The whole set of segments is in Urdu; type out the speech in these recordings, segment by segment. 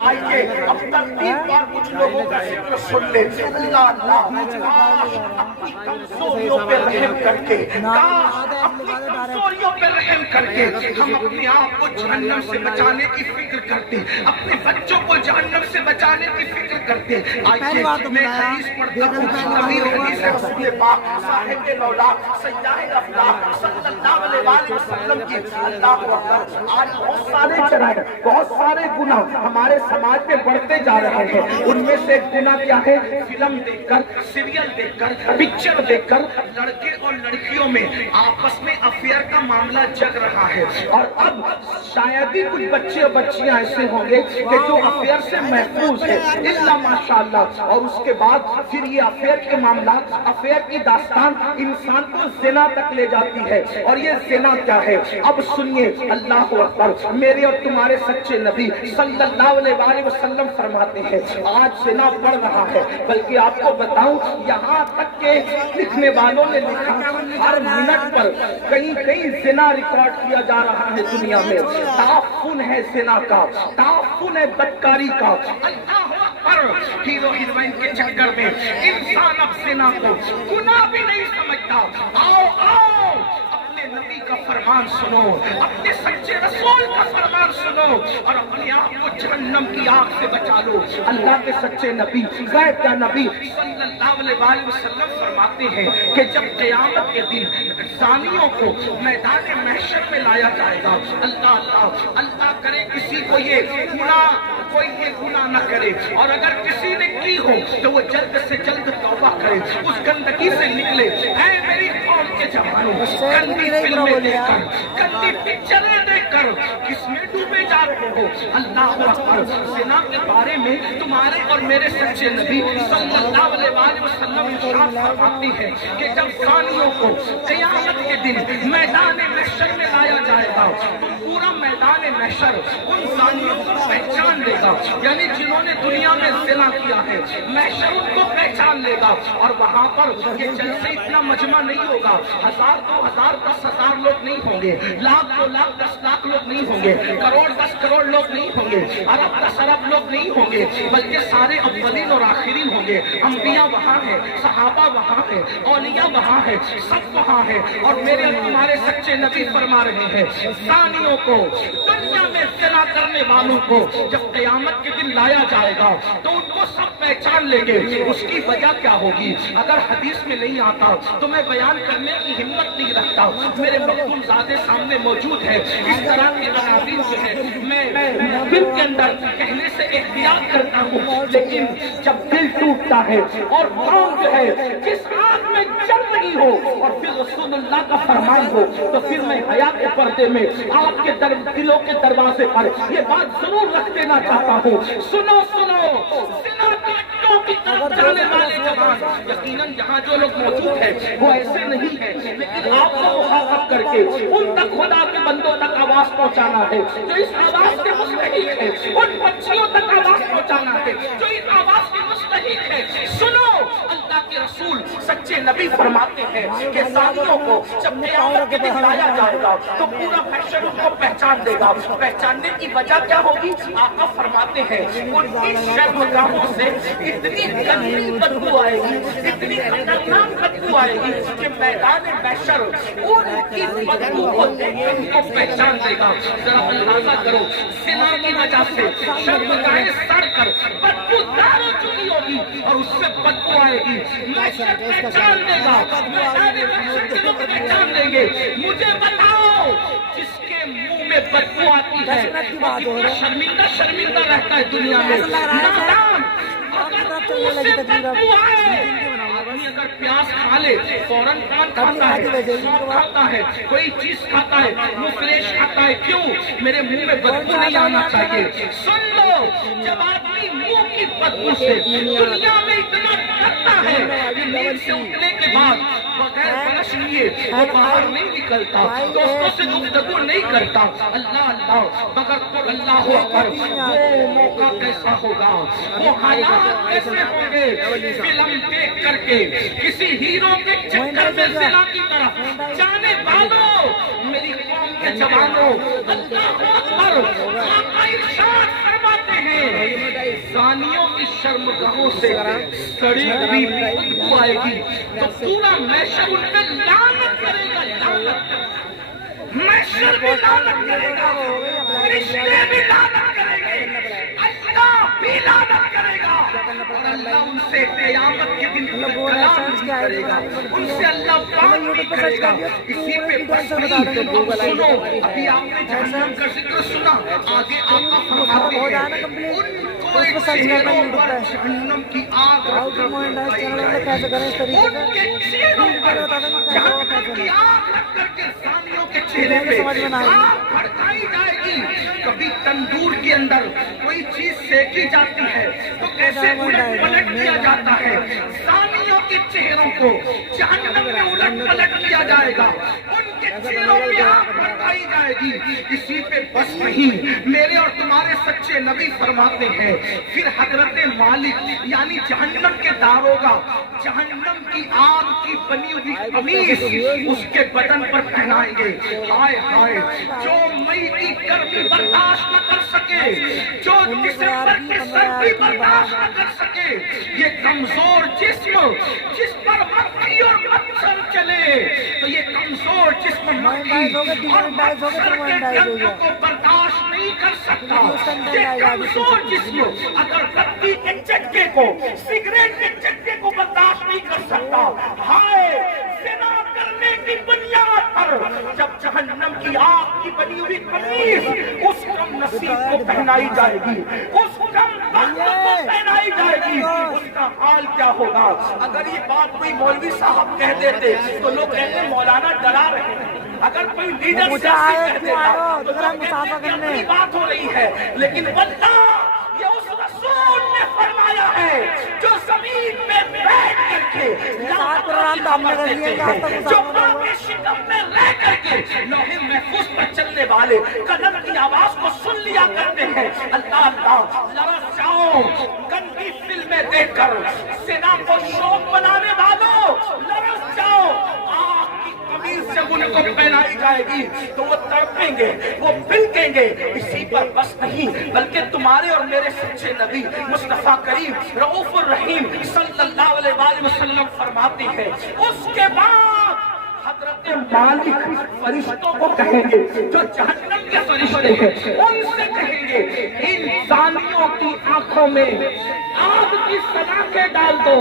آئیے اب ترتیب بار کچھ لوگوں کا ذکر سن لے. اللہ کاش اپنی کمزوریوں پہ رحم کر کے، کاش اپنی کمزوریوں پہ رحم کر کے ہم اپنے آپ کو جہنم سے بچانے کی فکر کرتے، اپنے بچوں کو جہنم سے بچانے کی فکر کرتے. آئیے میں حدیث پڑھتا ہوں، طویل حدیث ہے رسول پاک صاحب لولاک سیاح افلاک صلی اللہ علیہ وآلہ وسلم کی. اللہ اکبر. آج بہت سارے جرائم، بہت سارے گناہ ہمارے سماج میں بڑھتے جا رہے ہیں. ان میں سے ایک گناہ کیا ہے؟ فلم دیکھ کر، سیریل دیکھ کر، پکچر دیکھ کر لڑکے اور لڑکیوں میں آپس میں افیئر کا معاملہ جگ رہا ہے. اور اب شاید ہی کچھ بچے اور بچیاں ایسے ہوں گے کہ جو افیئر سے محفوظ ہے الا ماشاءاللہ. اور اس کے بعد پھر یہ افیئر کے معاملات، افیئر کی داستان انسان کو زنا تک لے جاتی ہے. اور یہ زنا کیا ہے؟ اب سنیے، اللہ اکبر. میرے اور تمہارے سچے نبی صلی اللہ علیہ وآلہ وسلم فرماتے ہیں آج زنا بڑھ رہا ہے. بلکہ آپ کو بتاؤں، یہاں تک کہ لکھنے والوں نے لکھا ہر منٹ پر کہیں زنا ریکارڈ کیا جا رہا ہے دنیا میں. تعفن ہے زنا کا، تعفن ہے بدکاری کا. اللہ اکبر. ہیرو ہیروئن کے چکر میں انسان اب زنا کو گناہ بھی نہیں سمجھتا. آؤ آؤ اپنے نبی کا فرمان سنو، اپنے سچے رسول کا فرمان سنو اور اپنے آپ کو جہنم کی آگ سے بچا لو. اللہ کے سچے نبی، غیب کا نبی صلی اللہ علیہ وآلہ وسلم فرماتے ہیں کہ جب قیامت کے دن زانیوں کو میدان محشر میں لایا جائے گا، اللہ کرے کسی کو کوئی یہ گناہ نہ کرے، اور اگر کسی نے کی ہو تو وہ جلد سے جلد توبہ کرے، اس گندگی سے نکلے. اے میری قوم کے جوانوں، گندی فلمیں دیکھ کر، گندی پکچریں دیکھ کر کس میں ڈوبے جا رہے ہو؟ اللہ اکبر. زنا کے بارے میں تمہارے اور میرے سچے نبی صلی اللہ علیہ وآلہ وسلم ارشاد فرماتے ہیں کہ جب زانیوں کو قیامت کے دن میدان محشر میں لایا جائے گا تو پورا میدان محشر ان زانیوں کو پہچان لے گا. یعنی جنہوں نے دنیا میں زنا کیا ہے، محشر ان کو پہچان لے گا. اور وہاں پر یہ جلسے اتنا مجمع نہیں ہوگا، 1000 2000 10,000 لوگ نہیں ہوں گے، لاکھ 2 لاکھ 10 لاکھ لوگ نہیں ہوں گے، کروڑ 10 کروڑ لوگ نہیں ہوں گے، ارب 10 ارب لوگ نہیں ہوں گے، بلکہ سارے اولین اور آخرین ہوں گے. انبیاء وہاں ہیں، صحابہ وہاں ہیں، اولیاء وہاں ہیں، سب وہاں ہیں. اور میرے اور تمہارے سچے نبی فرما رہے ہیں زانیوں کو، دنیا میں زنا کرنے والوں کو جب قیامت کے دن لایا جائے گا تو ان کو سب پہچان لیں گے. اس کی وجہ کیا ہوگی؟ اگر حدیث میں نہیں آتا تو میں بیان کرنے کی ہمت نہیں رکھتا. میرے مخدوم زادے سامنے موجود ہے. اس طرح کی عناوین جو ہے میں دل کے اندر کہنے سے احتیاط کرتا ہوں، لیکن جب دل ٹوٹتا ہے اور قوم جو ہے جس آگ میں جل رہی ہو اور پھر رسول اللہ کا فرمان ہو تو پھر میں حیا کے پردے میں آپ کے دلوں کے دروازے پر یہ بات ضرور رکھ دینا چاہتا ہوں. سنو زنا کاٹوں کی طرف جانے والے جوان، یقیناً یہاں جو لوگ موجود ہیں وہ ایسے نہیں ہیں، لیکن آپ کو مخاطب کر کے ان تک خدا کے بندوں تک آواز پہنچانا ہے جو اس آواز کے مستحق ہے، ان بچیوں تک آواز پہنچانا ہے جو اس آواز کے مستحق ہے. سنو، اللہ کے رسول سچے نبی فرماتے ہیں کہ زانیوں کو جب قیامت کے دن لایا جائے گا تو پورا محشر ان کو پہچان دے گا. پہچاننے کی وجہ کیا ہوگی؟ آقا فرماتے ہیں ان کی شرمگاہوں سے اتنی گندی بدبو آئے گی، اتنی خطرناک بدبو آئے گی کہ میدان محشر ان کی بدبو کو دیکھ کر ان کو پہچان دے گا. ذرا اندازہ کرو، زنا کی وجہ سے شرمگاہیں سڑ کر بدبو دار ہو چکی ہوگی اور اس سے بدبو آئے گی. محشر پہچان دے گا، میدان محشر کے لوگ پہچان دیں گے. مجھے بتاؤ جس کے منہ میں بدبو آتی ہے وہ کتنا شرمندہ رہتا ہے دنیا میں. نادان، اگر منہ سے بدبو آئے، آدمی اگر پیاز کھا لے فوراً پان کھاتا ہے، سونف کھاتا ہے، کوئی چیز کھاتا ہے، منہ فریش کھاتا ہے. کیوں؟ میرے منہ میں بدبو نہیں آنا چاہیے. سن لو، جب آدمی منہ کی بدبو سے دنیا میں اتنا ڈرتا ہے کہ نیند سے اٹھنے کے بعد بغیر برش کیے وہ باہر نہیں نکلتا، دوستوں سے گفتگو نہیں کرتا. اللہ مگر تو اللہ اکبر، وہ موقع کیسا ہوگا، وہ حالات کیسے ہوں گے. فلم دیکھ کر کے کسی ہیرو کے چکر میں زنا کی طرف جانے والوں، میری قوم کے جوانوں، اللہ اکبر. آقا ارشاد فرماتے ہیں زانیوں کی شرمگاہوں سے سڑی ہوئی بدبو آئے گی تو پورا محشر ان پہ لعنت کرے گا، لعنت، محشر بھی لعنت کرے گا، فرشتے بھی لعنت کریں گے، اللہ بھی لعنت کرے گا، اور اللہ ان سے قیامت کے دن کلام نہیں کرے گا، ان سے اللہ بات نہیں کرے گا۔ اسی پہ بس نہیں، اب سنو، ابھی آپ نے جہنم کا ذکر سنا، آگے آقا فرماتے ہیں ان کو ایک چہروں پر جہنم کی آگ رکھ کر بھڑکائی جائے گی، ان کے چہروں پر جہنم کی آگ رکھ کر کے زانیوں کے چہرے پہ آگ بھڑکائی جائے گی۔ کبھی تندور کے اندر کوئی چیز سینکی جاتی ہے تو کیسے الٹ پلٹ کیا جاتا ہے، زانیوں کے چہروں کو جہنم میں الٹ پلٹ کیا جائے گا، ان کے چہروں میں آگ بھڑکائی جائے گی۔ اسی پہ بس نہیں، میرے اور تمہارے سچے نبی فرماتے ہیں پھر حضرت مالک یعنی جہنم کے داروغہ جہنم کی آگ کی بنی ہوئی قمیص اس کے بدن پر پہنائیں گے۔ ہائے ہائے، جو مئی کی گرمی برداشت نہ کر سکے، جو دسمبر کی سردی برداشت نہ کر سکے، یہ کمزور جسم جس پر مکھی اور مچھر چلے، تو یہ کمزور جسم مکھی اور مچھر کے ڈنکوں کو برداشت نہیں کر سکتا۔ یہ کمزور جسم اگر بتی کے چٹکے کو، سگریٹ کے چٹکے کو برداشت نہیں کر سکتا، ہائے زنا کرنے کی بنیاد پر جب جہنم کی آگ کی بنی ہوئی قمیص اس کم نصیب کو پہنائی جائے گی، اس کم بخت کو پہنائی جائے گی، اس کا حال کیا ہوگا؟ اگر یہ بات کوئی مولوی صاحب کہہ دیتے تو لوگ کہتے مولانا ڈرا رہے ہیں، اگر کوئی لیڈر سیاسی کہہ دیتا تو لوگ کہتے کہ اپنی بات ہو رہی ہے، لیکن واللہ یہ اس رسول نے فرمایا ہے جو زمین پہ بیٹھ کر کے جو پاک شکم میں رہ کر کے لوح محفوظ پر چلنے والے قلم کی آواز کو سن لیا کرتے ہیں۔ اللہ اللہ، لرز جاؤ گندی فلمیں دیکھ کر، سنا کو شوق بنانے والوں لرز جاؤ، آگ کی قمیص جب ان کو پہنائی جائے گی تو وہ تڑپیں گے، وہ بھڑکیں گے۔ اسی پر بس نہیں بلکہ تمہارے اور میرے سچے نبی مصطفیٰ کریم رؤوف الرحیم صلی اللہ علیہ وآلہ وسلم فرماتے ہیں اس کے بعد حضرت مالک فرشتوں کو کہیں گے جو جہنم کے فرشتے ہیں، ان سے کہیں گے ان زانیوں کی آنکھوں میں آگ کی سلاخیں ڈال دو،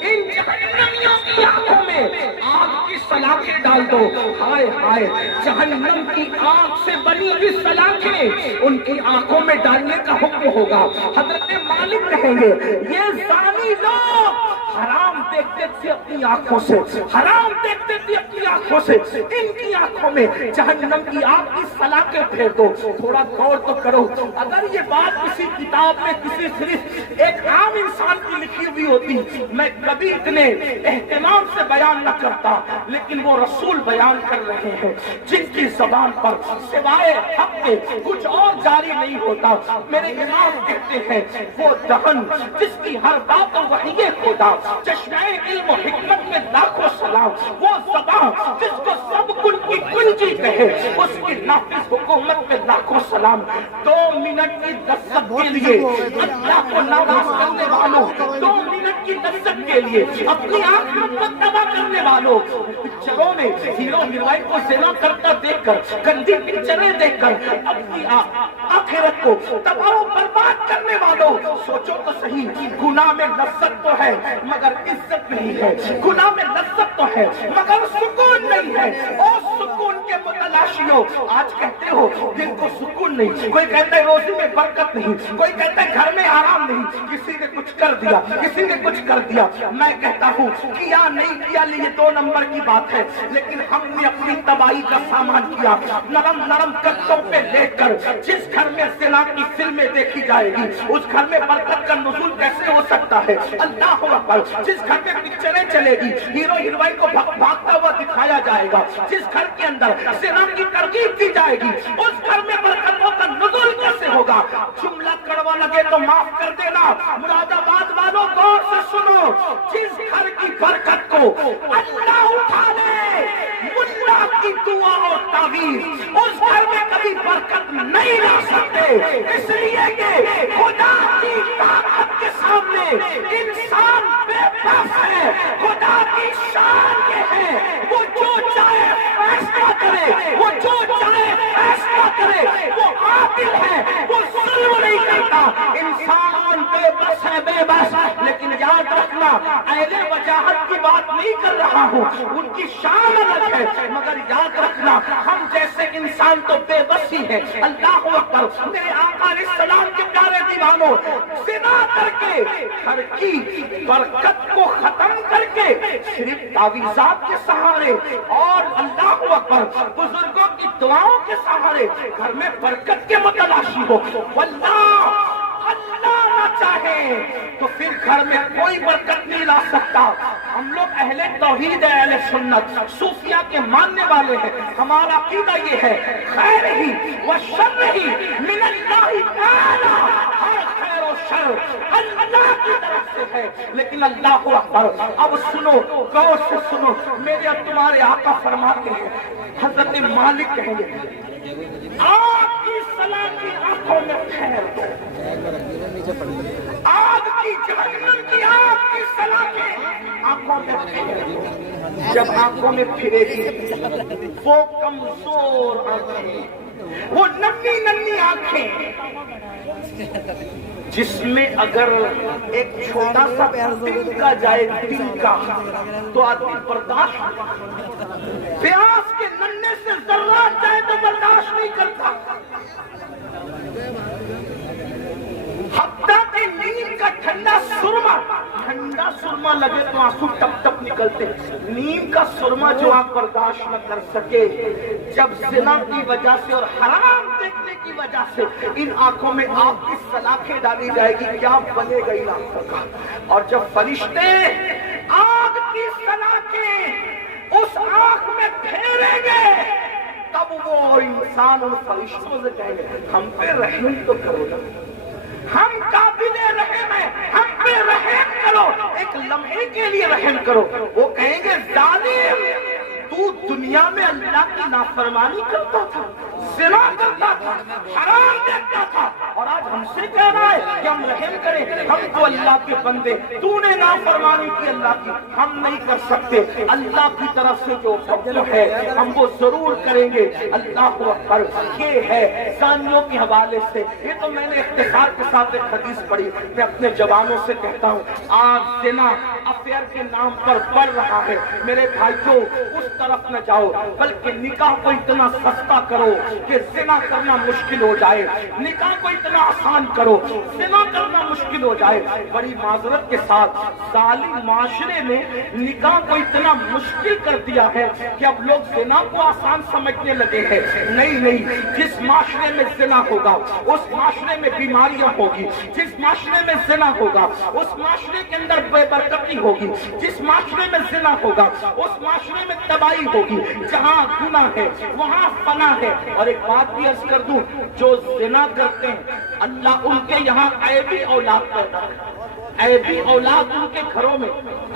ان جہنمیوں کی آنکھوں میں آگ کی سلاخیں ڈال دو۔ ہائے ہائے، جہنم کی آگ سے بنی ہوئی سلاخیں ان کی آنکھوں میں ڈالنے کا حکم ہوگا۔ حضرت مالک کہیں گے یہ زانی لوگ حرام دیکھتے تھے اپنی آنکھوں سے، حرام دیکھتے تھے اپنی آنکھوں سے، ان کی آنکھوں میں جہنم کی آگ کی سلاخیں پھیر دو۔ تھوڑا غور تو کرو، اگر یہ بات کسی کتاب میں کسی صرف ایک عام انسان کی لکھی ہوئی ہوتی میں کبھی اتنے اہتمام سے بیان نہ کرتا، لیکن وہ رسول بیان کر رہے ہیں جن کی زبان پر سوائے حق کے کچھ اور جاری نہیں ہوتا۔ میرے امام کہتے ہیں وہ دہن جس کی ہر بات وحی خدا، چشمہ علم و حکمت میں لاکھوں سلام، وہ زبان جس کو سب کن کی کنجی کہے، اس کی نافذ حکومت میں لاکھوں سلام۔ 2 منٹ کی لذت کے لیے اللہ کو ناراض کرنے والوں، 2 منٹ کی لذت کے لیے اپنی آنکھوں کو تباہ کرنے والوں، پکچروں میں ہیرو ہیروئن کو زنا کرتا دیکھ کر، گندی پکچریں دیکھ کر اپنی آخرت کو تباہ و برباد کرنے والوں، سوچو تو صحیح، گناہ میں لذت تو ہے مگر عزت نہیں ہے، گناہ میں لذت تو ہے مگر سکون نہیں ہے۔ اور سکون کے متلاشیوں آج کہتے ہو دل کو سکون نہیں، کوئی کہتا ہے روزی میں برکت نہیں، کوئی کہتا ہے گھر میں آرام نہیں، کسی نے کچھ کر دیا، کسی نے کچھ کر دیا۔ میں کہتا ہوں کیا نہیں کیا یہ 2 نمبر کی بات ہے، لیکن ہم نے اپنی تباہی کا سامان کیا۔ نرم نرم گدوں پہ لیٹ کر جس گھر میں زنا کی فلمیں دیکھی جائے گی اس گھر میں برکت کا نزول کیسے ہو سکتا ہے؟ اللہ اکبر۔ جس گھر میں پکچریں چلے گی ہیرو ہیروئن کو بھاگتا ہوا دکھایا جائے گا، جس گھر کے اندر زنا کی ترغیب دی جائے گی اس گھر میں برکتوں کا نزول کیسے ہوگا؟ جملہ کڑوا لگے تو معاف کر دینا، مراد آباد والوں غور سے سنو، جس گھر کی برکت کو اللہ اٹھا لے ملا کی دعا اور تعویذ اس گھر میں کبھی برکت نہیں لا سکتے، اس لیے کہ خدا کی طاقت انسان بے بس ہے، بے بس، لیکن یاد رکھنا اہل وجاہت کی بات نہیں کر رہا ہوں، ان کی شان الگ ہے، مگر یاد رکھنا ہم جیسے انسان تو بے بس ہی ہے۔ اللہ اکبر۔ میرے آقا علیہ السلام کے پیارے دیوانوں، زنا کر کے گھر کی برکت کو ختم کر کے صرف تعویذات کے سہارے اور اللہ اکبر بزرگوں کی دعاؤں کے سہارے گھر میں برکت کے متلاشی ہو، واللہ اللہ نہ چاہے تو پھر گھر میں کوئی برکت نہیں لا سکتا۔ ہم لوگ اہل توحید ہے، اہل سنت، صوفیہ کے ماننے والے ہیں، ہمارا عقیدہ یہ ہے خیر ہی و شر ہی من اللہ تعالی، ہر خیر و شر اللہ کی طرف سے ہے، لیکن اللہ اکبر۔ اب سنو، غور سے سنو، میرے اور تمہارے آقا فرماتے ہیں، حضرت مالک کہیں گے آپ کی صلاح کی آنکھوں میں ٹھہر دو، آگ کی جہنم کی آگ کی صلاح کی آنکھوں میں ٹھہر دو۔ جب آنکھوں میں پھرے گی وہ کمزور آنکھیں، وہ ننھی ننھی آنکھیں جس میں اگر ایک چھوٹا سا ٹنکا جائے، ٹنکا تو آدمی برداشت، پیاس کے ننھے سے ذرات جائے تو برداشت نہیں کرتا، حتیٰ کہ نیم کا ٹھنڈا سرما لگے تو آنسو ٹپ ٹپ نکلتے، نیم کا سرما جو آپ برداشت نہ کر سکے، جب زنا کی وجہ سے اور حرام دیکھنے کی وجہ سے ان آنکھوں میں آپ کی سلاخیں ڈالی جائے گی، کیا بنے گا ان آنکھوں کا؟ اور جب فرشتے آگ کی سلاخیں اس آنکھ میں پھیریں گے تب وہ انسان ان فرشتوں سے کہیں گے ہم پہ رحم تو کرو نا، ہم قابل رحم ہیں، ہم پہ رحم کرو، ایک لمحے کے لیے رحم کرو۔ وہ کہیں گے ظالم، تو دنیا میں اللہ کی نافرمانی کرتا تھا، زنا کرتا تھا، حرام دیکھتا تھا، اور آج ہم سے کہہ رہا ہے کہ ہم رحم کریں، ہم تو اللہ کے بندے، تو نے نافرمانی کی اللہ کی، ہم نہیں کر سکتے، اللہ کی طرف سے جو فضل ہے ہم وہ ضرور کریں گے۔ اللہ اکبر۔ یہ ہے زانیوں کے حوالے سے، یہ تو میں نے اختصار کے ساتھ ایک حدیث پڑھی، میں اپنے جوانوں سے کہتا ہوں آج زنا افیئر کے نام پر بڑھ رہا ہے، میرے بھائیوں اس طرف نہ جاؤ، بلکہ نکاح کو اتنا سستا کرو کہ زنا کرنا مشکل ہو جائے، نکاح کو اتنا آسان کرو زنا کرنا مشکل ہو جائے۔ بڑی معذرت کے ساتھ ظالم معاشرے نے نکاح کو اتنا مشکل کر دیا ہے کہ اب لوگ زنا کو آسان سمجھنے لگے ہیں۔ نہیں، جس معاشرے میں زنا ہوگا اس معاشرے میں بیماریاں ہوگی، جس معاشرے میں زنا ہوگا اس معاشرے کے اندر بے برکتی ہوگی، جس معاشرے میں زنا ہوگا اس معاشرے میں تباہی ہوگی، جہاں گناہ ہے وہاں فنا ہے۔ اور ایک بات بھی عرض کر دوں، جو زنا کرتے ہیں اللہ ان کے یہاں عیبی اولاد پیدا کرتا ہے، عیبی اولاد ان کے گھروں میں۔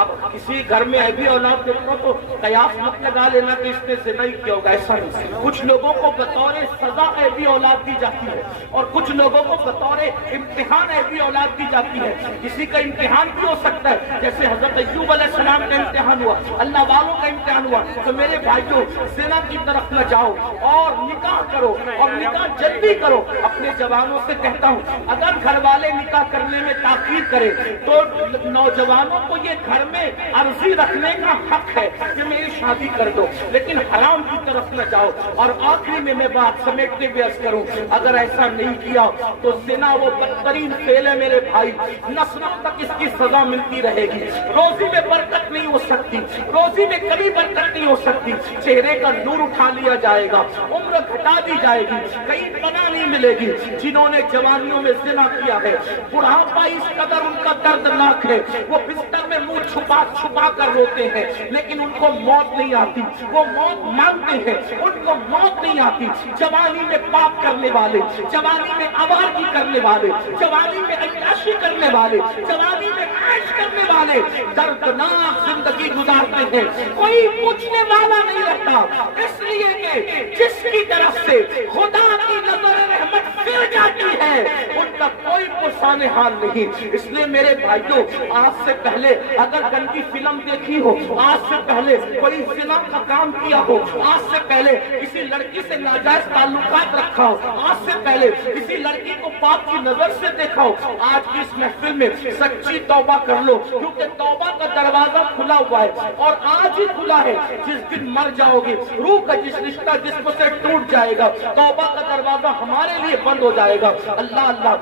اب کسی گھر میں عیبی اولاد دیکھو تو قیاس مت لگا لینا کہ اس نے زنا ہی کیا ہوگا، ایسا نہیں۔ کچھ لوگوں کو بطور سزا عیبی اولاد دی جاتی ہے اور کچھ لوگوں کو بطور امتحان عیبی اولاد دی جاتی ہے۔ کسی کا امتحان بھی ہو سکتا ہے، جیسے حضرت ایوب علیہ السلام کا امتحان ہوا، اللہ والوں کا امتحان ہوا۔ تو میرے بھائیوں زنا کی طرف نہ جاؤ اور نکاح کرو، اور نکاح جلدی کرو۔ اپنے جوانوں سے کہتا ہوں اگر گھر والے نکاح کرنے میں تاخیر کرے تو نوجوانوں کو یہ گھر میں عرضی رکھنے کا حق ہے کہ میری شادی کر دو، لیکن حرام کی طرف نہ جاؤ۔ اور آخری میں بات سمیٹتے ہوئے عرض کروں، اگر ایسا نہیں کیا تو زنا وہ بدترین فعل ہے میرے بھائی، نسلوں تک اس کی سزا ملتی رہے گی، روزی میں برکت نہیں ہو سکتی، روزی میں کبھی برکت نہیں ہو سکتی، چہرے کا نور اٹھا لیا جائے گا، عمر گھٹا دی جائے گی، کہیں پناہ نہیں ملے گی۔ جنہوں نے جوانیوں میں زنا کیا ہے بڑھاپا اس قدر ان کا دردناک ہے، وہ بستر میں منہ چھپا چھپا کر روتے ہیں لیکن ان کو موت نہیں آتی، وہ موت مانگتے ہیں ان کو موت نہیں آتی۔ جوانی میں پاپ کرنے والے، جوانی میں آوارگی کرنے والے، جوانی میں عیاشی کرنے والے، جوانی میں ایش کرنے والے دردناک زندگی گزارتے ہیں، کوئی پوچھنے والا نہیں رہتا، اس لیے کہ جس کی طرف سے خدا کی نظر رحمت پھر جاتی ہے ان کا کوئی پرسان حال نہیں۔ اس لیے میرے بھائیوں، آج سے پہلے اگر گندی فلم دیکھی ہو، آج سے پہلے کوئی زنا کا کام کیا ہو، آج سے پہلے کسی لڑکی سے ناجائز تعلقات رکھا ہو، آج سے پہلے کسی لڑکی کو پاپ کی نظر سے دیکھا ہو، آج کی اس محفل میں سچی توبہ کر لو، کیونکہ توبہ کا دروازہ کھلا ہوا ہے اور آج ہی کھلا ہے۔ جس دن مر جاؤ گے، روح کا جس رشتہ جسم سے ٹوٹ جائے گا، توبہ کا دروازہ ہمارے لیے بند ہو جائے گا۔ اللہ اللہ